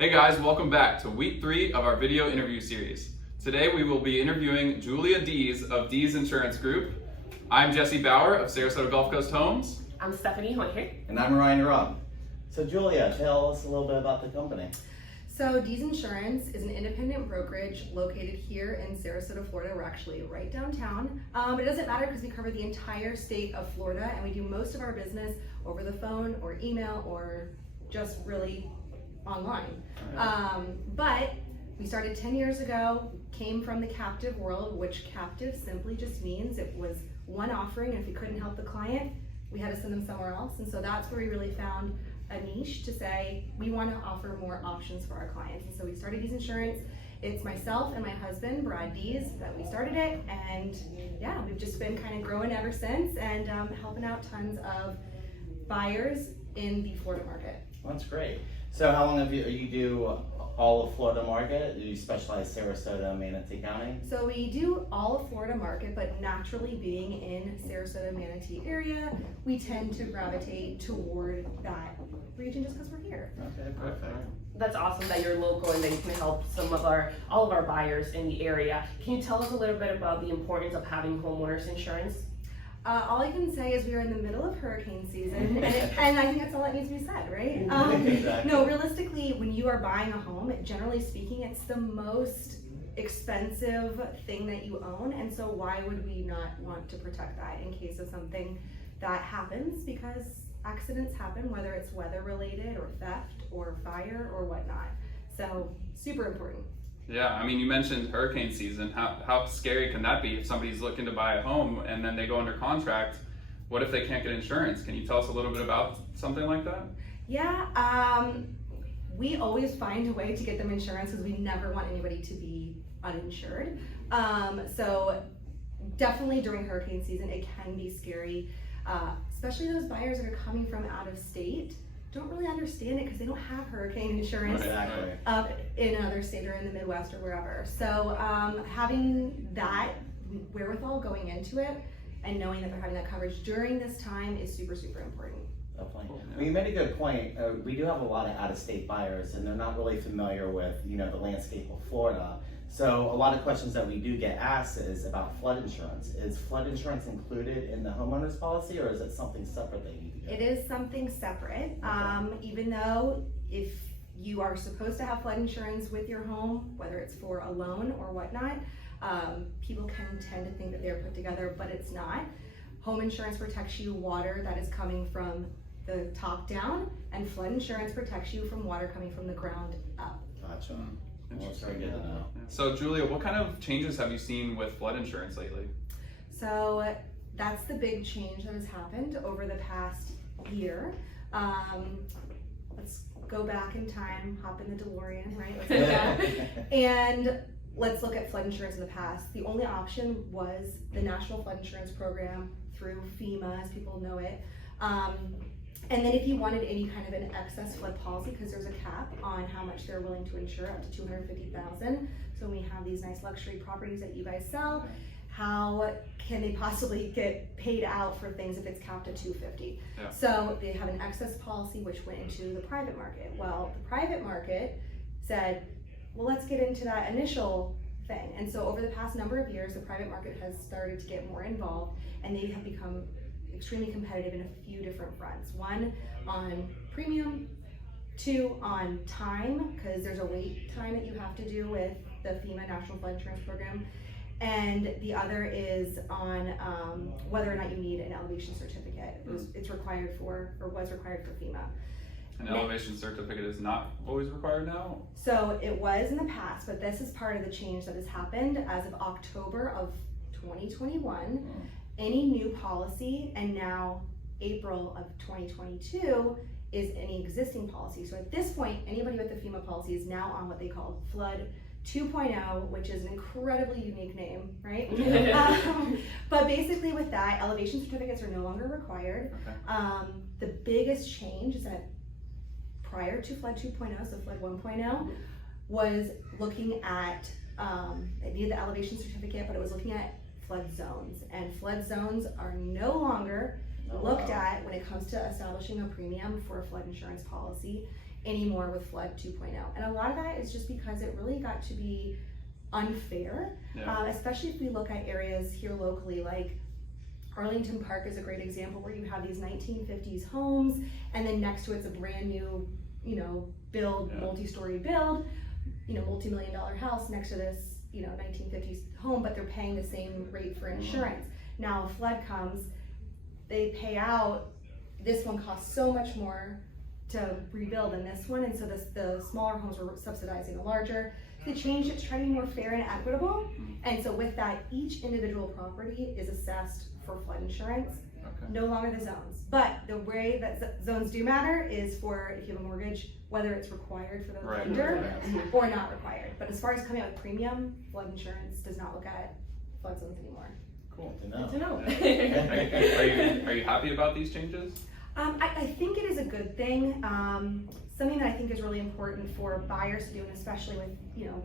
Hey guys, welcome back to week 3 of our video interview series. Today we will be interviewing Julia Dees of Dees Insurance Group. I'm Jesse Bauer of Sarasota Gulf Coast Homes. I'm Stephanie Hoyer. And I'm Ryan Robb. So Julia, tell us a little bit about the company. So Dees Insurance is an independent brokerage located here in Sarasota, Florida. We're actually right downtown. But it doesn't matter because we cover the entire state of Florida, and we do most of our business over the phone or email or just really online. But we started 10 years ago, came from the captive world, which captive simply just means it was one offering, and if we couldn't help the client, we had to send them somewhere else. And so that's where we really found a niche to say, we want to offer more options for our clients. And so we started Dees Insurance. It's myself and my husband, Brad Dees, that we started it. And yeah, we've just been kind of growing ever since and helping out tons of buyers in the Florida market. Well, that's great. So how long have you do all of Florida market? Do you specialize Sarasota, Manatee County? So we do all of Florida market, but naturally being in Sarasota, Manatee area, we tend to gravitate toward that region just because we're here. Okay, perfect. That's awesome that you're local and that you can help all of our buyers in the area. Can you tell us a little bit about the importance of having homeowners insurance? All I can say is we are in the middle of hurricane season, and I think that's all that needs to be said, right? Exactly. No, realistically, when you are buying a home, generally speaking, it's the most expensive thing that you own, and so why would we not want to protect that in case of something that happens? Because accidents happen, whether it's weather related or theft or fire or whatnot. So super important. Yeah, I mean, you mentioned hurricane season. How scary can that be if somebody's looking to buy a home and then they go under contract? What if they can't get insurance? Can you tell us a little bit about something like that? Yeah, we always find a way to get them insurance because we never want anybody to be uninsured. So definitely during hurricane season, it can be scary, especially those buyers that are coming from out of state. Don't really understand it because they don't have hurricane insurance Exactly. In another state or in the Midwest or wherever. So having that wherewithal going into it and knowing that they're having that coverage during this time is super, super important. Definitely. Well, you made a good point. We do have a lot of out-of-state buyers, and they're not really familiar with, the landscape of Florida. So a lot of questions that we do get asked is about flood insurance. Is flood insurance included in the homeowner's policy, or is it something separate that you need to get? It is something separate, even though if you are supposed to have flood insurance with your home, whether it's for a loan or whatnot, people can tend to think that they're put together, but it's not. Home insurance protects you water that is coming from the top down, and flood insurance protects you from water coming from the ground up. Gotcha. Well, that's very good to know. So Julia, what kind of changes have you seen with flood insurance lately? So that's the big change that has happened over the past year. Let's go back in time, hop in the DeLorean, right? Let's go back. And let's look at flood insurance in the past. The only option was the National Flood Insurance Program through FEMA, as people know it. And then if you wanted any kind of an excess flood policy, because there's a cap on how much they're willing to insure, up to $250,000. So when we have these nice luxury properties that you guys sell, how can they possibly get paid out for things if it's capped at $250,000? Yeah. So they have an excess policy which went into the private market. Well, the private market said, well, let's get into that initial thing. And so over the past number of years, the private market has started to get more involved, and they have become extremely competitive in a few different fronts. One, on premium. Two, on time, because there's a wait time that you have to do with the FEMA National Flood Insurance Program. And the other is on whether or not you need an elevation certificate. It's required for, or was required for FEMA. An elevation certificate is not always required now? So it was in the past, but this is part of the change that has happened as of October of 2021. Any new policy, and now April of 2022, is any existing policy. So at this point, anybody with the FEMA policy is now on what they call Flood 2.0, which is an incredibly unique name, right? But basically with that, elevation certificates are no longer required. Okay. The biggest change is that prior to Flood 2.0, so Flood 1.0, was looking at, it needed the elevation certificate, but it was looking at flood zones, and flood zones are no longer looked at when it comes to establishing a premium for a flood insurance policy. anymore with Flood 2.0. And a lot of that is just because it really got to be unfair, especially if we look at areas here locally, like Arlington Park is a great example where you have these 1950s homes, and then next to it's a brand new, build, multi-story build, multi-million-dollar house next to this, 1950s home, but they're paying the same rate for insurance. Now a flood comes, they pay out, this one costs so much more to rebuild than this one, and so the smaller homes were subsidizing the larger. They changed it to try to be more fair and equitable, and so with that, each individual property is assessed for flood insurance, no longer the zones. But the way that zones do matter is for if you have a mortgage, whether it's required for the lender or not required. But as far as coming out with premium, flood insurance does not look at flood zones anymore. Cool to Good to know. know. Are you happy about these changes? I think it is a good thing. Something that I think is really important for buyers to do, and especially with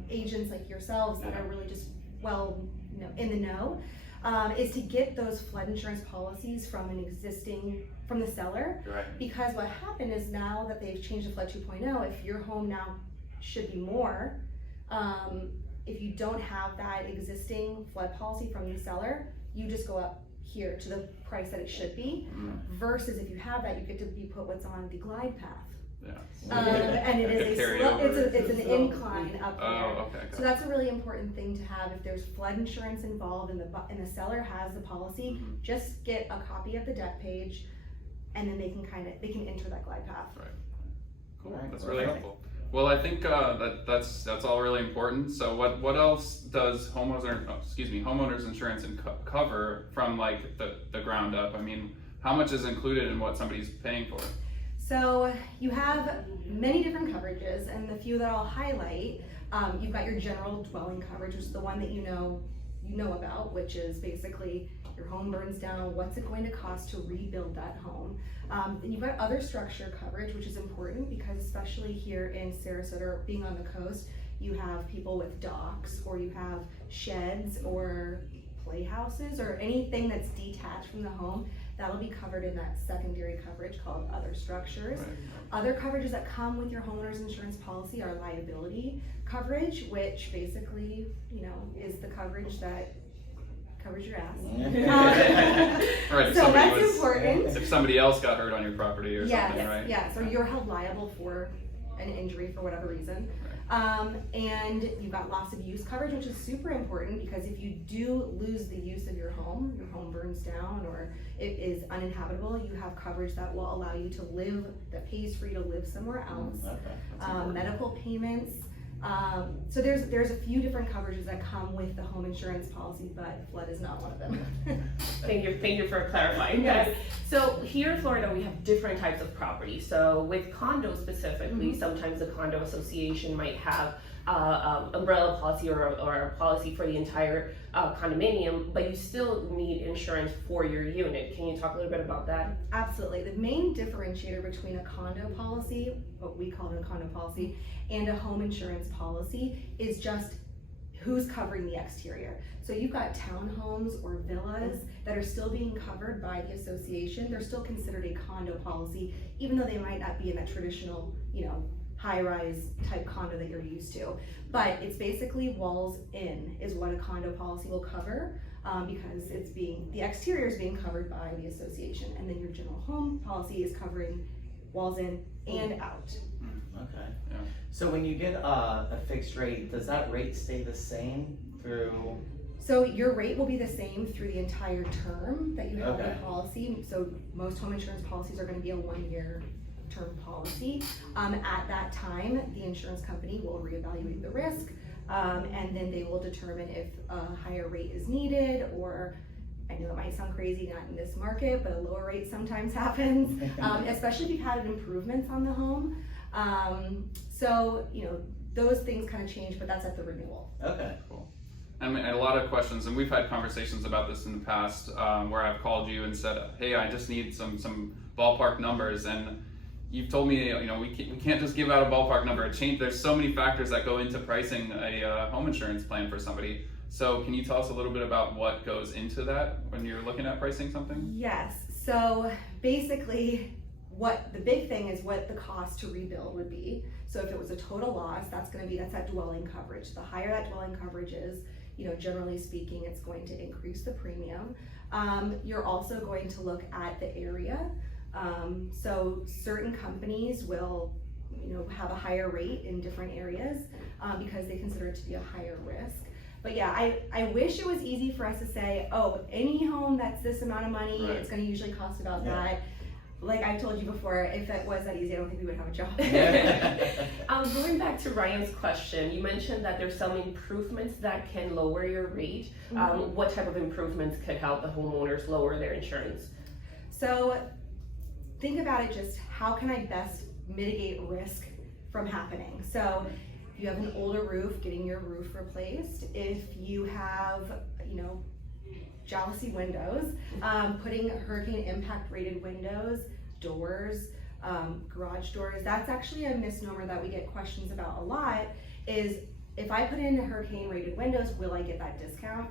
agents like yourselves that are really just in the know, is to get those flood insurance policies from the seller. Right. Because what happened is now that they've changed the Flood 2.0, if your home now should be more, if you don't have that existing flood policy from the seller, you just go up here to the price that it should be, versus if you have that, you get to be put what's on the glide path. And it is it's an incline up here. Oh, okay. So that's a really important thing to have. If there's flood insurance involved and the seller has the policy, just get a copy of the debt page, and then they can enter that glide path. Right. Cool. That's really helpful. Well, I think that's all really important. So what else does homeowners insurance cover from like the ground up? I mean, how much is included in what somebody's paying for? So you have many different coverages, and the few that I'll highlight, you've got your general dwelling coverage, which is the one that you know about, which is basically your home burns down, what's it going to cost to rebuild that home. Then you've got other structure coverage, which is important because especially here in Sarasota, being on the coast, you have people with docks, or you have sheds or playhouses or anything that's detached from the home. That'll be covered in that secondary coverage called other structures. Right. Other coverages that come with your homeowner's insurance policy are liability coverage, which basically, is the coverage that covers your ass. Right, so that's important. If somebody else got hurt on your property or something, right? Yes, or you're held liable for an injury for whatever reason. And you've got loss of use coverage, which is super important because if you do lose the use of your home burns down or it is uninhabitable, you have coverage that will allow you to live, that pays for you to live somewhere else. Medical payments. So there's a few different coverages that come with the home insurance policy, but flood is not one of them. Thank you for clarifying that. So here in Florida, we have different types of property. So with condos specifically, sometimes the condo association might have umbrella policy or a policy for the entire condominium, but you still need insurance for your unit. Can you talk a little bit about that? Absolutely. The main differentiator between a condo policy, what we call a condo policy, and a home insurance policy is just who's covering the exterior. So you've got townhomes or villas that are still being covered by the association. They're still considered a condo policy, even though they might not be in that traditional, high-rise type condo that you're used to. But it's basically walls in is what a condo policy will cover, because the exterior is being covered by the association, and then your general home policy is covering walls in and out. Okay. Yeah. So when you get a fixed rate, does that rate stay the same through? So your rate will be the same through the entire term that you have in the policy. So most home insurance policies are going to be a 1-year term policy. At that time, the insurance company will reevaluate the risk, and then they will determine if a higher rate is needed, or I know it might sound crazy, not in this market, but a lower rate sometimes happens, especially if you've had improvements on the home. So, those things kind of change, but that's at the renewal. Okay. Cool. I mean, a lot of questions, and we've had conversations about this in the past, where I've called you and said, hey, I just need some ballpark numbers, and you've told me, we can't just give out a ballpark number. There's so many factors that go into pricing a home insurance plan for somebody. So can you tell us a little bit about what goes into that when you're looking at pricing something? Yes, so basically what the big thing is what the cost to rebuild would be. So if it was a total loss, that's that dwelling coverage. The higher that dwelling coverage is, generally speaking, it's going to increase the premium. You're also going to look at the area. So certain companies will, have a higher rate in different areas because they consider it to be a higher risk. But yeah, I wish it was easy for us to say, oh, any home that's this amount of money, Right. It's going to usually cost about that. Like I've told you before, if it was that easy, I don't think we would have a job. Going back to Ryan's question, you mentioned that there's some improvements that can lower your rate. What type of improvements could help the homeowners lower their insurance? So think about it, just how can I best mitigate risk from happening? So if you have an older roof, getting your roof replaced. If you have, jalousie windows, putting hurricane impact rated windows, doors, garage doors. That's actually a misnomer that we get questions about a lot, is if I put in hurricane rated windows, will I get that discount?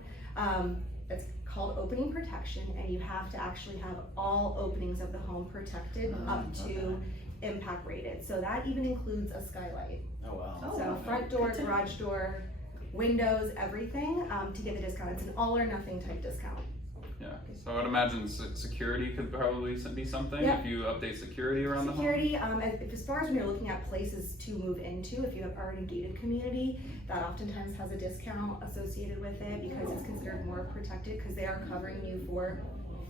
It's called opening protection, and you have to actually have all openings of the home protected up to impact rated. So that even includes a skylight. Oh wow. So front door, garage door, windows, everything, to get the discount. It's an all or nothing type discount. Yeah, so I would imagine security could probably be something if you update security around the home. Security, as far as when you're looking at places to move into, if you have already gated community, that oftentimes has a discount associated with it because it's considered more protected because they are covering you for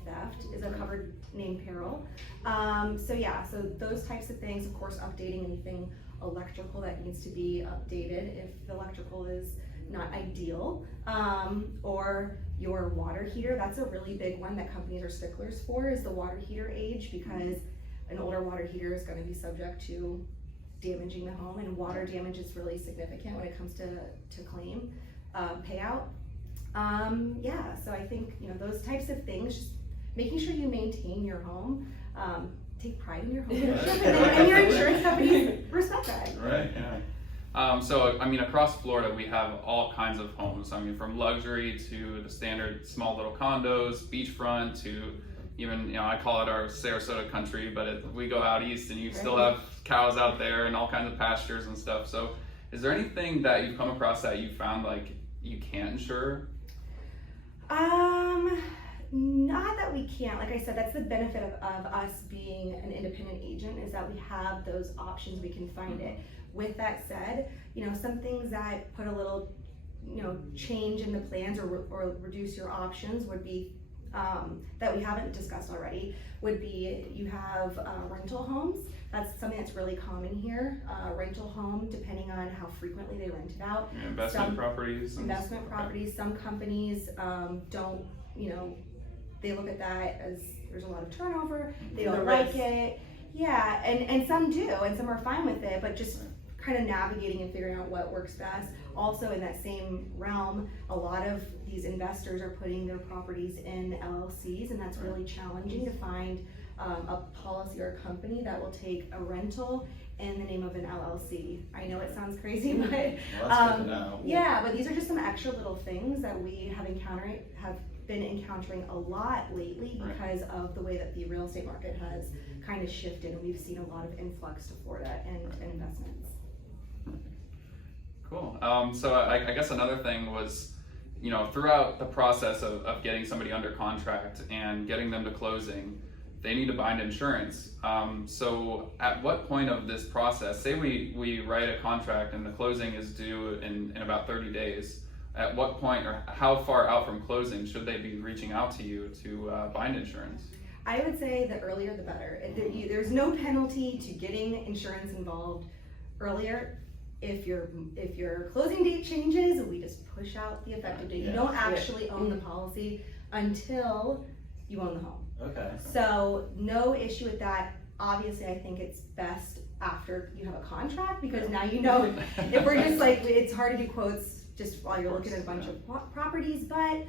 theft, is a covered name peril. So those types of things, of course, updating anything electrical that needs to be updated if the electrical is not ideal, or your water heater. That's a really big one that companies are sticklers for, is the water heater age, because an older water heater is going to be subject to damaging the home, and water damage is really significant when it comes to claim payout. So I think those types of things, just making sure you maintain your home, take pride in your home and your insurance company respect that. Right, yeah. So, across Florida, we have all kinds of homes. From luxury to the standard small little condos, beachfront, to even, I call it our Sarasota country, but we go out east and you still have cows out there and all kinds of pastures and stuff. So is there anything that you've come across that you found like you can't insure? Not that we can't. Like I said, that's the benefit of us being an independent agent, is that we have those options, we can find it. With that said, some things that put a little, change in the plans or reduce your options would be, that we haven't discussed already, would be you have rental homes. That's something that's really common here. Rental home, depending on how frequently they rent it out. Yeah, investment properties. Investment properties. Some companies don't, they look at that as there's a lot of turnover. They don't like it. Yeah, and some do, and some are fine with it, but just kind of navigating and figuring out what works best. Also in that same realm, a lot of these investors are putting their properties in LLCs, and that's really challenging to find a policy or a company that will take a rental in the name of an LLC. I know it sounds crazy, but that's good to know. Yeah, but these are just some extra little things that we have been encountering a lot lately because of the way that the real estate market has kind of shifted, and we've seen a lot of influx to Florida and investments. Cool. So I guess another thing was, throughout the process of getting somebody under contract and getting them to closing, they need to bind insurance. So at what point of this process, say we write a contract and the closing is due in about 30 days, at what point or how far out from closing should they be reaching out to you to bind insurance? I would say the earlier the better. There's no penalty to getting insurance involved earlier. If your closing date changes, we just push out the effective date. You don't actually own the policy until you own the home. Okay. So no issue with that. Obviously, I think it's best after you have a contract, because now if we're just like, it's hard to do quotes just while you're looking at a bunch of properties, but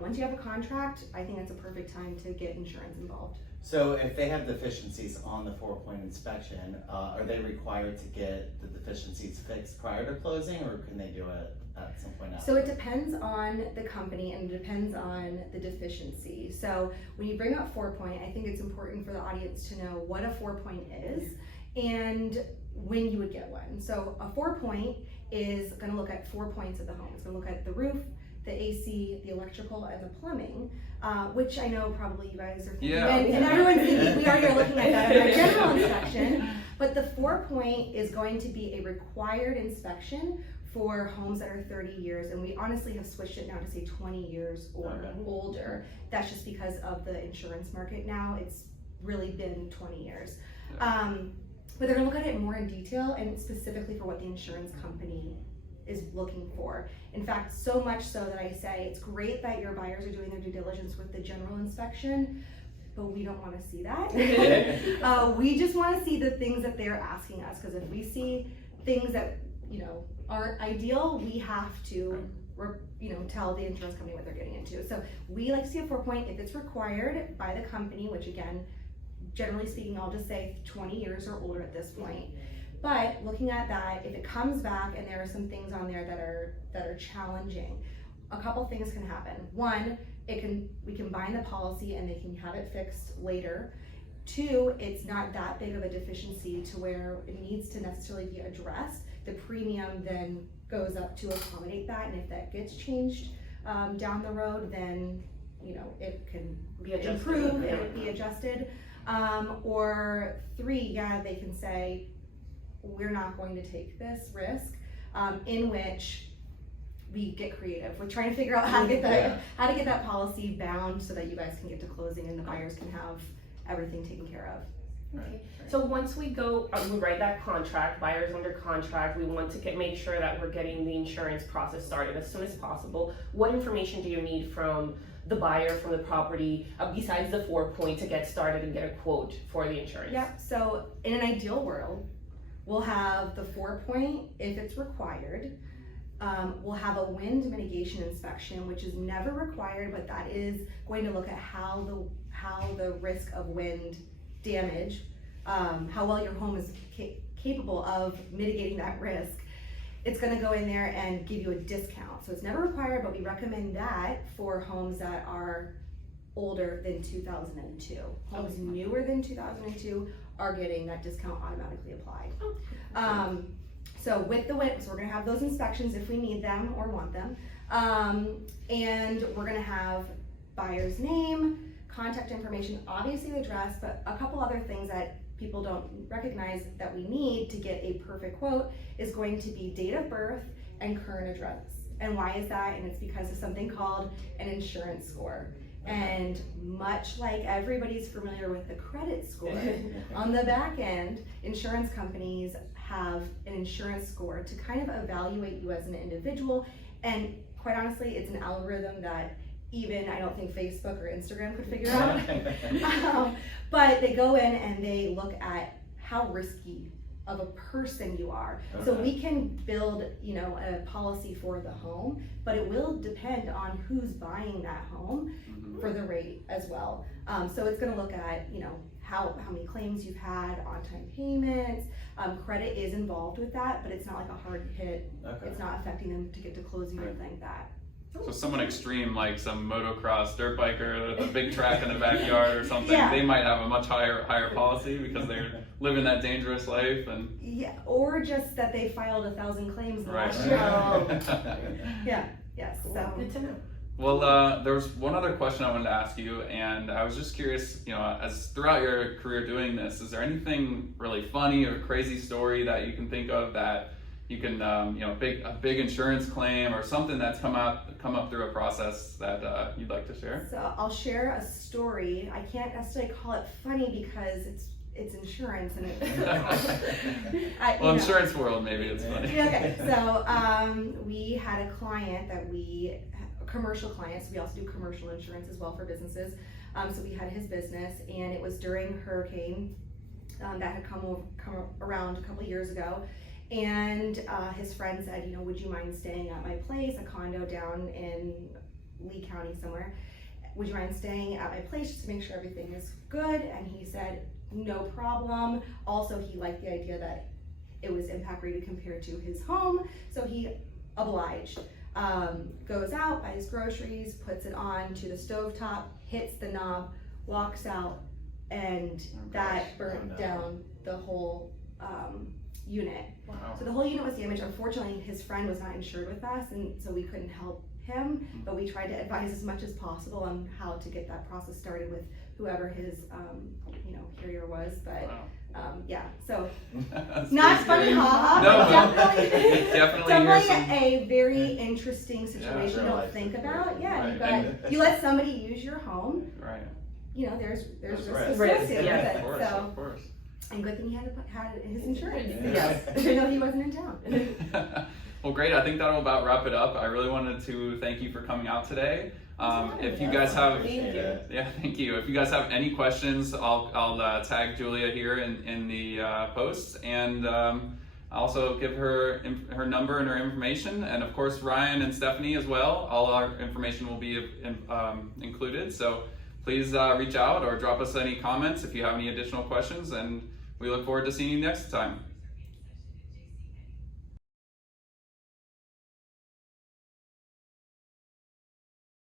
once you have a contract, I think that's a perfect time to get insurance involved. So if they have deficiencies on the 4-point inspection, are they required to get the deficiencies fixed prior to closing, or can they do it at some point after? So it depends on the company and it depends on the deficiency. So when you bring up 4-point, I think it's important for the audience to know what a 4-point is and when you would get one. So a 4-point is going to look at 4 points of the home. It's going to look at the roof, the AC, the electrical, and the plumbing, which I know probably you guys are thinking, and everyone's thinking, we already are looking at that in our general inspection, but the 4-point is going to be a required inspection for homes that are 30 years, and we honestly have switched it now to say 20 years or older. That's just because of the insurance market now. It's really been 20 years. But they're gonna look at it more in detail and specifically for what the insurance company is looking for. In fact, so much so that I say it's great that your buyers are doing their due diligence with the general inspection, but we don't wanna see that. We just wanna see the things that they're asking us, because if we see things that, you know, aren't ideal, we have to, you know, tell the insurance company what they're getting into. So we like to see a 4-point if it's required by the company, which again, generally speaking, I'll just say 20 years or older at this point. But looking at that, if it comes back and there are some things on there that are challenging, a couple things can happen. One, we can bind the policy and they can have it fixed later. 2, it's not that big of a deficiency to where it needs to necessarily be addressed. The premium then goes up to accommodate that, and if that gets changed down the road, then you know it can Be adjusted. improve, it would be adjusted. Or 3, yeah, they can say, we're not going to take this risk, in which we get creative. We're trying to figure out how to get that policy bound so that you guys can get to closing and the buyers can have everything taken care of. Okay. So once we go, we write that contract, buyer's under contract, we want to make sure that we're getting the insurance process started as soon as possible. What information do you need from the buyer, from the property, besides the 4-point to get started and get a quote for the insurance? Yep, so in an ideal world, we'll have the 4-point if it's required. We'll have a wind mitigation inspection, which is never required, but that is going to look at how the risk of wind damage, how well your home is capable of mitigating that risk. It's gonna go in there and give you a discount. So it's never required, but we recommend that for homes that are older than 2002. Homes newer than 2002 are getting that discount automatically applied. So with the wind, so we're gonna have those inspections if we need them or want them. And we're gonna have buyer's name, contact information, obviously the address, but a couple other things that people don't recognize that we need to get a perfect quote is going to be date of birth and current address. And why is that? And it's because of something called an insurance score. And much like everybody's familiar with the credit score, on the back end, insurance companies have an insurance score to kind of evaluate you as an individual. And quite honestly, it's an algorithm that even I don't think Facebook or Instagram could figure out. But they go in and they look at how risky of a person you are. So we can build, you know, a policy for the home, but it will depend on who's buying that home for the rate as well. So it's gonna look at, you know, how many claims you've had, on-time payments. Credit is involved with that, but it's not like a hard hit. It's not affecting them to get to closing or anything like that. So someone extreme like some motocross dirt biker with a big track in the backyard or something, Yeah. they might have a much higher policy because they're living that dangerous life and Yeah, or just that they filed 1,000 claims right. last year. Yeah, yes. So Good to know. Well, there was one other question I wanted to ask you, and I was just curious, you know, as throughout your career doing this, is there anything really funny or crazy story that you can think of that you can, you know, a big insurance claim or something that's come up through a process that you'd like to share? So I'll share a story. I can't necessarily call it funny because it's insurance and well, insurance world, maybe it's funny. Okay, so we had a client that commercial clients, we also do commercial insurance as well for businesses. So we had his business, and it was during hurricane that had come around a couple years ago. And his friend said, you know, would you mind staying at my place, a condo down in Lee County somewhere? would you mind staying at my place just to make sure everything is good? And he said, no problem. Also, he liked the idea that it was impact rated compared to his home, so he obliged. Goes out, buys groceries, puts it on to the stovetop, hits the knob, walks out, and that burnt down the whole unit. Wow. So the whole unit was damaged. Unfortunately, his friend was not insured with us, and so we couldn't help him, but we tried to advise as much as possible on how to get that process started with whoever his carrier was. But yeah, so That's not pretty funny, scary. haha, No, but but definitely hear some- a very interesting situation Yeah, to sure. think about. Yeah, Right. you got And- you let somebody use your home, Right. there's There's risk risk, associated yeah, with Of it. course, So, of course. and good thing he had his insurance. Yeah. Even though he wasn't in town. Well, great. I think that'll about wrap it up. I really wanted to thank you for coming out today. If you guys have, Thank you. yeah, thank you. If you guys have any questions, I'll tag Julia here in the post, and also give her her number and her information, and of course Ryan and Stephanie as well. All our information will be included. So please reach out or drop us any comments if you have any additional questions, and we look forward to seeing you next time.